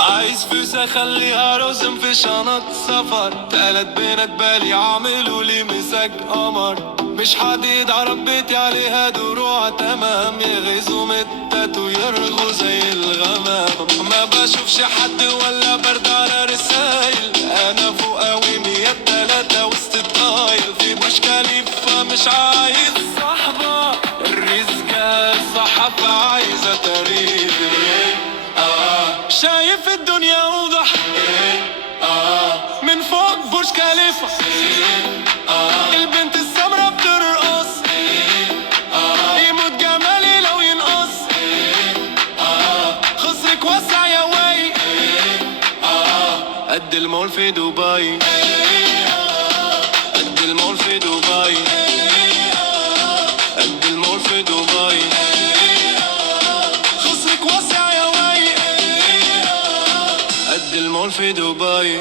عايز فلوس اخليها رسم في شنط سفر، تلات بنات بالي عملوا لي مساج قمر. مش حديد عربيتي عليها دروع تمام، يغيظوا متات ويرغوا زي الغمام. ما بشوفش حد ولا برد على رسايل، انا فوق اوي 103 وسط الطايل. في برج خليفة مش عايز صحبة، الرزقة الصحافة عايزة تاريخ. شايف الدنيا اوضح من فوق برج خليفة. البنت السمرة بترقص، يموت جمالي لو ينقص. خصرك وسع يا وي، قد المول في دبي، قد المول في دبي، قد المول في دبي. خصرك وسع يا وي، قد المول في دبي.